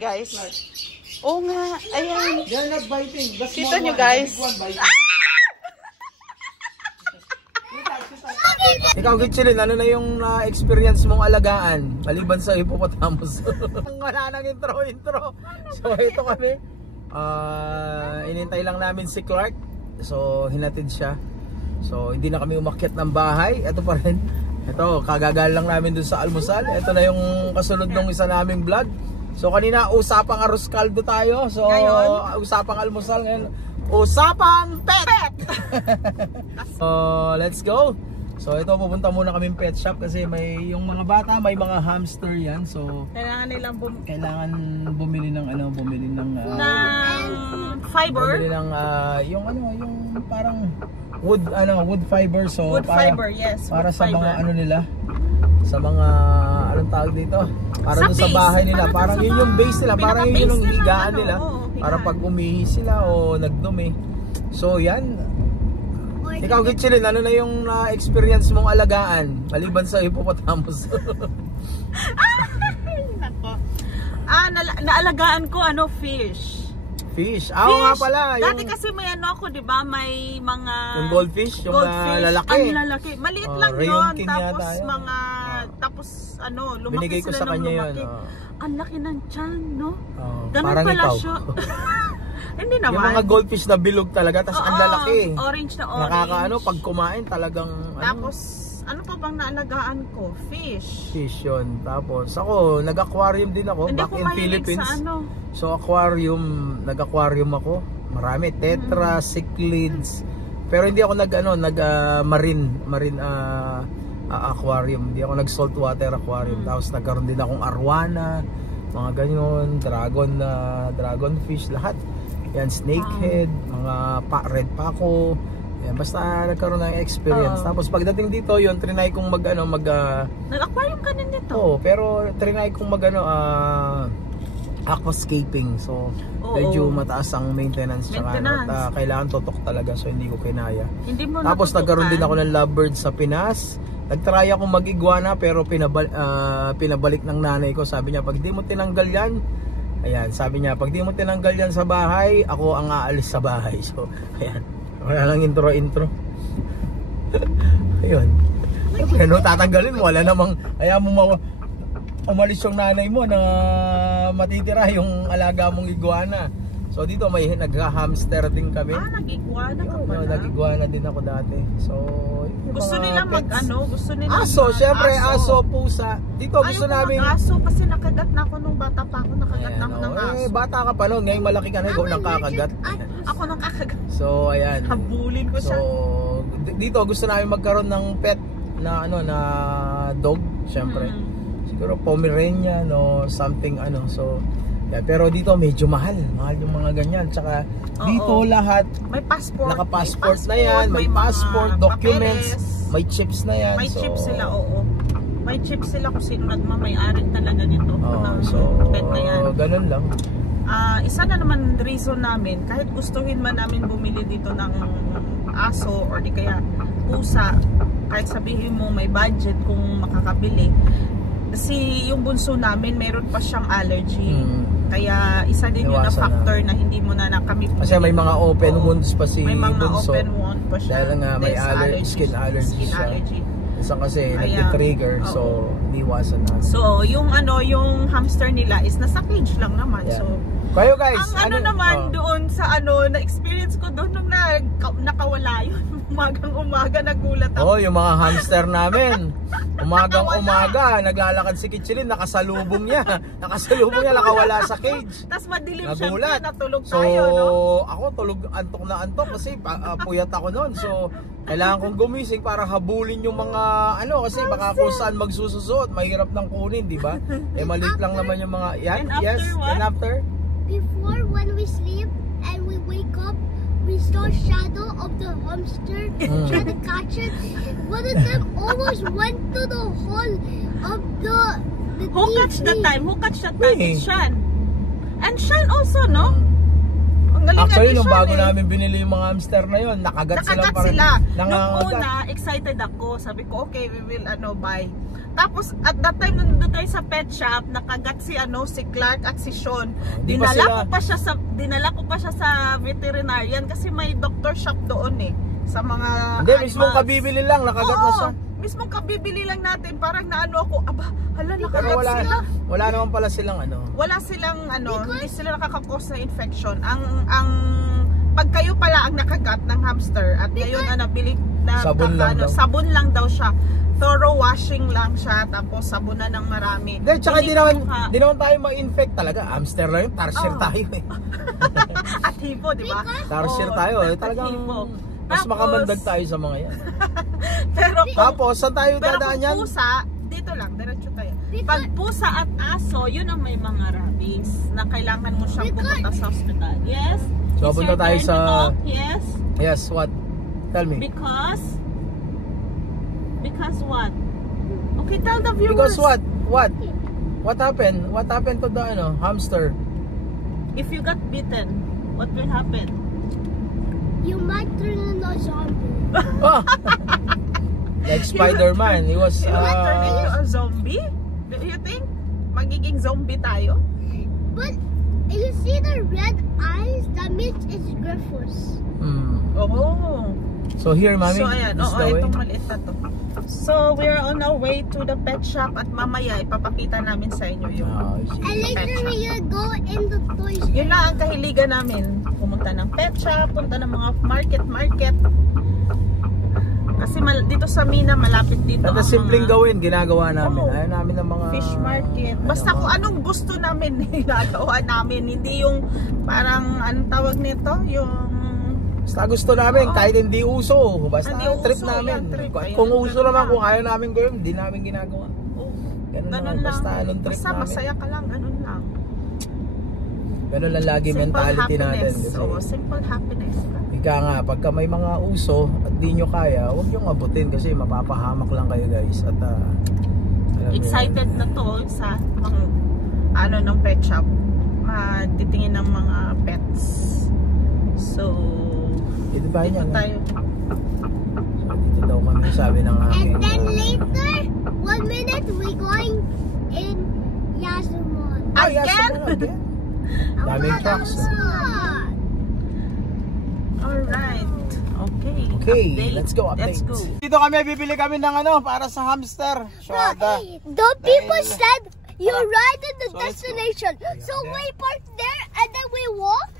guys. Oo nga, ayan. They're not biting. Kita nyo guys. Ikaw, Gitchilin, ano na yung experience mong alagaan maliban sa hippopotamus? Wala nang intro. So ito kami, inintay lang namin si Clark. So hinatid siya. So hindi na kami umakyat ng bahay. Ito pa rin. Ito, kagagal lang namin dun sa almusal. Ito na yung kasunod ng isa naming vlog. So kanina usapang arroz caldo tayo. So ngayon, usapang almusal. Ngayon usapang pet. So let's go. So ito, pupunta muna kaming pet shop kasi may yung mga bata, may mga hamster yan. So kailangan nilang bumili ng fiber. Bumili ng yung parang wood fiber. So wood fiber, yes. Para sa fiber. mga nila, sa mga anong tawag dito? Para doon sa bahay nila, parang yun yung base nila, parang yun yung higaan nila. Para pag umihi sila o nagdumi. So yan. Ikaw, Gitchilin, ano na yung experience mong alagaan maliban sa hippopotamus? Nako. Naalagaan ko fish. Fish? Nga pala. Dati kasi may ako, di ba? May mga yung goldfish, yung lalaki. Ang lalaki. Maliit lang yun. Tapos tapos lumaki binigay ko sila sa kanya yun. Ang laki ng tiyan, no? Ganun parang pala ikaw. Siya. Hindi naman. Yung mga goldfish na bilog talaga, tapos ang lalaki. Orange na orange. Nakakaano, pag kumain talagang Tapos, ano pa bang naalagaan ko? Fish. Fish yun. Tapos ako, nag-aquarium din ako. Hindi back ako in Philippines. So aquarium, nag-aquarium ako. Marami, tetra, cichlids. Pero hindi ako marine aquarium. Hindi ako nag-saltwater aquarium. Tapos nagkaroon din akong arwana, mga ganyan, dragonfish, lahat. Yan, snakehead, mga red pako. Yan, basta nagkaroon ng experience. Tapos pagdating dito, yun, trinay kong nag-aquarium ka din dito? Oo, pero trinay kong aquascaping. So, medyo mataas ang maintenance. Tsaka kailangan totok talaga. So, hindi ko kinaya. Tapos nagkaroon din ako ng lovebird sa Pinas. Nagtry ako mag-iguana pero pinabalik ng nanay ko. Sabi niya, pag di mo tinanggal yan, ayan, sabi niya, pag di mo tinanggal yan sa bahay, ako ang aalis sa bahay. So, ayan. Wala lang intro. Ayun. Tatanggalin mo, wala namang, ayaw mo umalis yung nanay mo na matitira yung alaga mong iguana. So dito may nagha-hamster din kami. Nag-iguana ka pala? Nag-iguana din ako dati. So gusto nila gusto nila aso, syempre aso, pusa. Dito gusto namin aso kasi nakagat na ako nung bata pa ako, nakagat na ako ng aso. Bata ka pa noon, ngayon malaki ka na, ikaw nang kakagat. Ako nang kakagat. So ayan. Habulin ko siya. So dito gusto namin magkaroon ng pet na na dog, syempre. Siguro Pomeranian o something So yeah, pero dito medyo mahal yung mga ganyan. Tsaka dito lahat may passport, naka-passport na yan, may passport, documents, papeles, may chips na yan. May chips sila, may chips sila kung sino nagmamay-ari talaga nito so pet na yan. Ganun lang. Isa na naman reason namin, kahit gustuhin man namin bumili dito ng aso or di kaya pusa, kahit sabihin mo may budget kung makakabili, kasi yung bunso namin meron pa siyang allergy. Kaya isa din yun na factor na hindi mo na kami kasi may mga open wounds pa si bunso. May mga open wound pa siya. Dahil nga may skin allergy siya. Isa kasi nag-trigger, so iniwasan na. So yung yung hamster nila is nasa cage lang naman. So kayo guys, ang naman doon sa na experience ko doon nung nakawala yun. Umagang-umaga nagulat ako. Yung mga hamster namin. Umagang-umaga naglalakad si Gitchilin, nakasalubong niya, nakawala sa cage. Tapos madilim nagulat. Siya, natulog so, tayo, no? Ako antok na antok kasi puyat ako noon. So, kailangan kong gumising para habulin yung mga kasi baka kung saan magsususuot, mahirap nang kunin, di ba? Maliit lang naman yung mga and after before when we sleep and we wake up, we saw shadow of the hamster trying to catch it. One of them almost went to the hole of the Who catched that time? It's Shan. And Shan also, no? Actually, nung bago namin binili yung mga hamster na yun, nakagat sila. Nung una, excited ako. Sabi ko, okay, we will buy. Tapos at that time nandun tayo sa pet shop, nakagat si si Clark at si Sean. Di ba Dinala ko pa siya sa veterinarian kasi may doctor shop doon sa mga Hindi, mismong kabibili lang, nakagat na siya. Mismong kabibili lang natin, parang naano ako, hala, Pero nakagat sila. wala naman pala silang Wala silang hindi sila nakakakos na infection. Ang pag kayo pala ang nakagat ng hamster at ngayon nabili na sabon lang daw siya. Thorough washing lang siya, tapos sabunan ng marami. Tsaka di naman tayo ma-infect talaga. Hamster lang yun, tarsier tayo At hipo, di ba? Tarsier tayo. Talagang mas makamandag tayo sa mga yan. Tapos, saan tayo dadaan yan? Pero kung pusa, dito lang, diretso tayo. Pag pusa at aso, yun ang may mga rabies na kailangan mo siyang pumunta sa hospital. Yes? So, punta tayo sa... Yes? Yes, what? Tell me. Because what? Okay, tell the viewers. Because what? What? What happened? What happened to the hamster? If you got bitten, what will happen? You might turn into a zombie. Oh. Like Spider-Man, he was... You might turn into a zombie? Do you think? Magiging zombie tayo? But you see the red eyes? That means it's Griffiths. Oh. So here, Mami, so ayan, this is the way. itong maliit na to. So we're on our way to the pet shop at mamaya ipapakita namin sa inyo yung And later we go in the toy store. Yun lang ang kahiligan namin. Pumunta ng pet shop, punta ng mga market. Kasi dito sa Mina, malapit dito At ang simpleng mga gawin, ginagawa namin. Ayaw namin ng mga... fish market. Basta kung anong gusto namin, ginagawa namin. Hindi yung parang, anong tawag nito? Yung... Basta gusto namin, kahit hindi uso. Basta Hindi trip uso, namin. trip. Kung Ayun, uso ganun naman, lang. kung ayaw namin gawin, hindi namin ginagawa. Ganun lang. Basta anong trip Basta namin. masaya ka lang, ganun lang. Ganun lang lagi mentality natin. Kasi, Simple happiness. ika nga, pagka may mga uso at di nyo kaya, huwag nyo abutin kasi mapapahamak lang kayo guys. At Excited na to sa mga ng pet shop. Titingin ng mga pets. So, dito ba dito yan? tayo. So, dito daw kami sabi ng aking... And then later, 1 minute, we going in Yazamon. Again? Daming trucks. Alright. Okay. Okay, let's go update. Let's go. Dito kami, bibili kami ng para sa hamster. Shwada. The people said you ride in the So let's go. destination. So we park there and then we walk.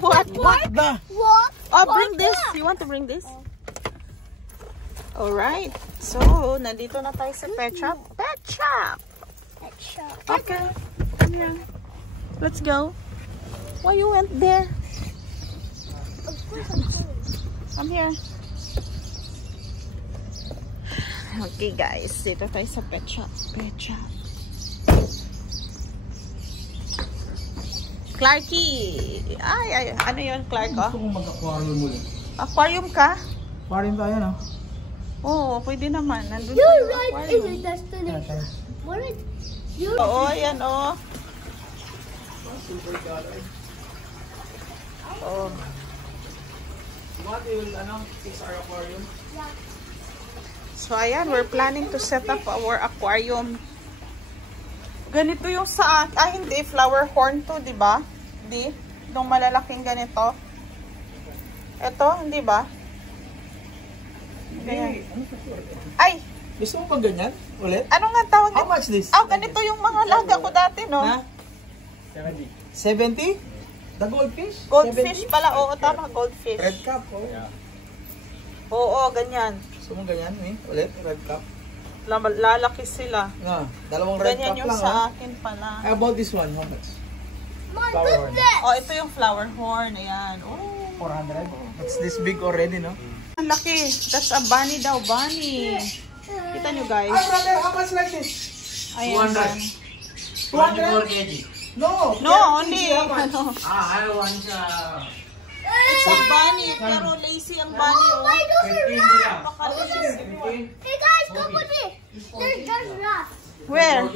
What? What? Walk. Bring this. You want to bring this? Alright. So, nandito na tayo sa pet shop. Pet shop. Okay. Yeah. Let's go. Why you went there? I'm here. Okay guys, dito tayo sa pet shop. Clarky! Ay, ano yun, Clark? Gusto kong mag-aquarium muli. Aquarium ka? Aquarium tayo, no? Oo, pwede naman. Nandun You tayo sa ride aquarium. in the destination. What is you? Oo, yan oh. Oh. What will, fix our aquarium? So ayan, we're planning to set up our aquarium. Ganito yung sa hindi, flower horn to, di ba? Di? Yung malalaking ganito. Ito, hindi ba? Ganyan. Ay! Gusto mo pag ganyan? Ulit? Ano nga tawag How much this? ganito yung mga laga ko dati, no? Ha? 70? The goldfish? Goldfish 70? pala, oo, tama, goldfish. Red cup, oh. Oo, ganyan. Gusto mo ganyan, Ulit, red cup. Lalaki sila. Dalawang red Ganyan cup yung lang, sa akin pala. How about this one? How much? My Flower horn. goodness. Oh, ito yung flower horn. Ayan. Oh. 400? It's this big already, no? Ang laki. That's a bunny daw, bunny. Kita nyo guys. brother, how much like this? Ayan. 200 kg. No! No, only. Ano? I want It's a bunny, pero lazy ang bunny. Oh my God, 15 dirham. Baka lazy. Hey guys, come with me. There's rats. Where?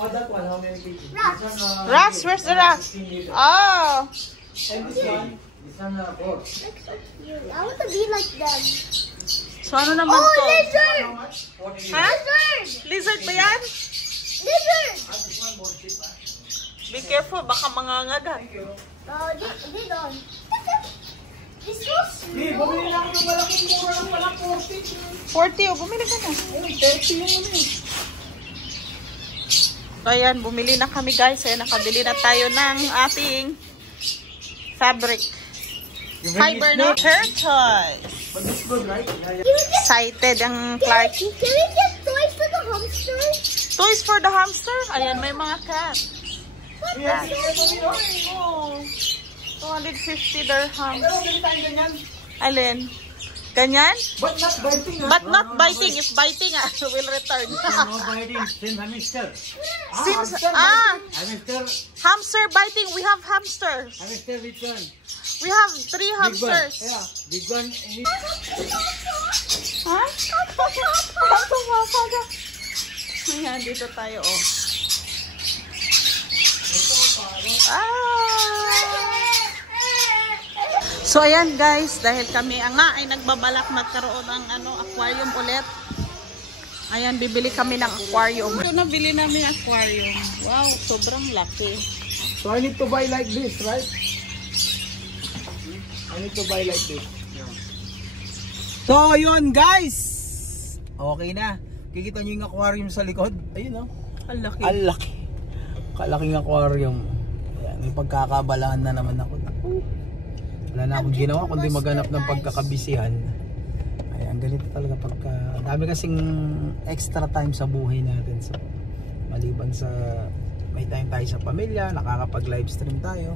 Oh, that one, how many kg? Rats. Rats? Where's the rats? Oh. And this one? This one 4. I want to be like them. So ano naman Oh, to? lizard! Ha? Lizard! Lizard ba yan? Lizard! Be careful, baka mangangagat. Oh, they don't. It's so Hey, small. bumili na ako ng malaking mura lang pala 40. 40 o, bumili ka na. Ay, 30 yung ano eh. So ayan, bumili na kami guys. Ayan, nakabili na tayo ng ating fabric. Fiber na hair toys. But it's good, right? Yeah, yeah. Can we get, Excited ang Clarky. can we get toys for the hamster? Toys for the hamster. Ayan, may mga cat. Yeah, ito rin, Oh, oh. 250 dirhams. Pero ganito tayo ganyan. Alin? Ganyan? But not biting, ha? But not biting. If biting, will return. No biting, same hamster. Seems, hamster Hamster, hamster biting. We have hamsters. hamster return. We have 3 Big one. hamsters. Yeah, big one. Ha? Ayan, dito tayo, oh. So, ayan guys, dahil kami nga ay nagbabalak magkaroon ng aquarium ulit. Ayan, bibili kami ng aquarium. Ito nabili namin aquarium. Wow, sobrang laki. So I need to buy like this, right? I need to buy like this. So yun guys. Okay na. Kikita nyo yung aquarium sa likod. Ayun, oh. Ang laki. Ang laki. Kalaking aquarium. Ayan, may pagkakabalahan na naman ako. Wala na akong ginawa kundi maghanap ng pagkakabisihan. Ayan, ganito talaga pagka dami kasing extra time sa buhay natin. So maliban sa may time tayo sa pamilya, nakakapag live stream tayo.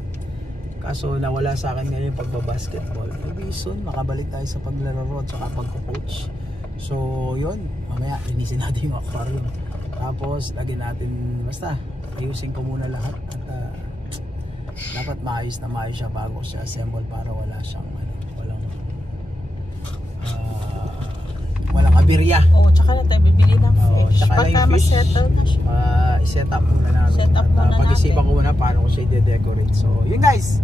Kaso nawala sa akin ngayon yung pagbabasketball. Maybe soon makabalik tayo sa paglalaro at saka pagko-coach. So yun, mamaya linisin natin yung aquarium. Tapos lagyan natin, basta ayusin ko muna lahat at dapat maayos na maayos siya bago siya assemble para wala siyang walang aberya. Oh, tsaka na tayo bibili ng Oo, fish. tsaka na Pagka yung fish. ma-settle na siya. I-set up muna namin. Set up muna pag-isipan natin. ko muna paano ko siya i-decorate. So yun guys,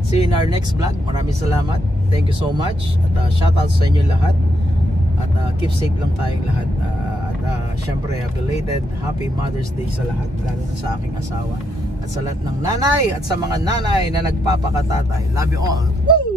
see you in our next vlog. Maraming salamat, thank you so much at shout out sa inyo lahat at keep safe lang tayong lahat at syempre belated happy Mother's Day sa lahat, lalo na sa aking asawa at sa lahat ng nanay at sa mga nanay na nagpapakatatay. Love you all. Woo!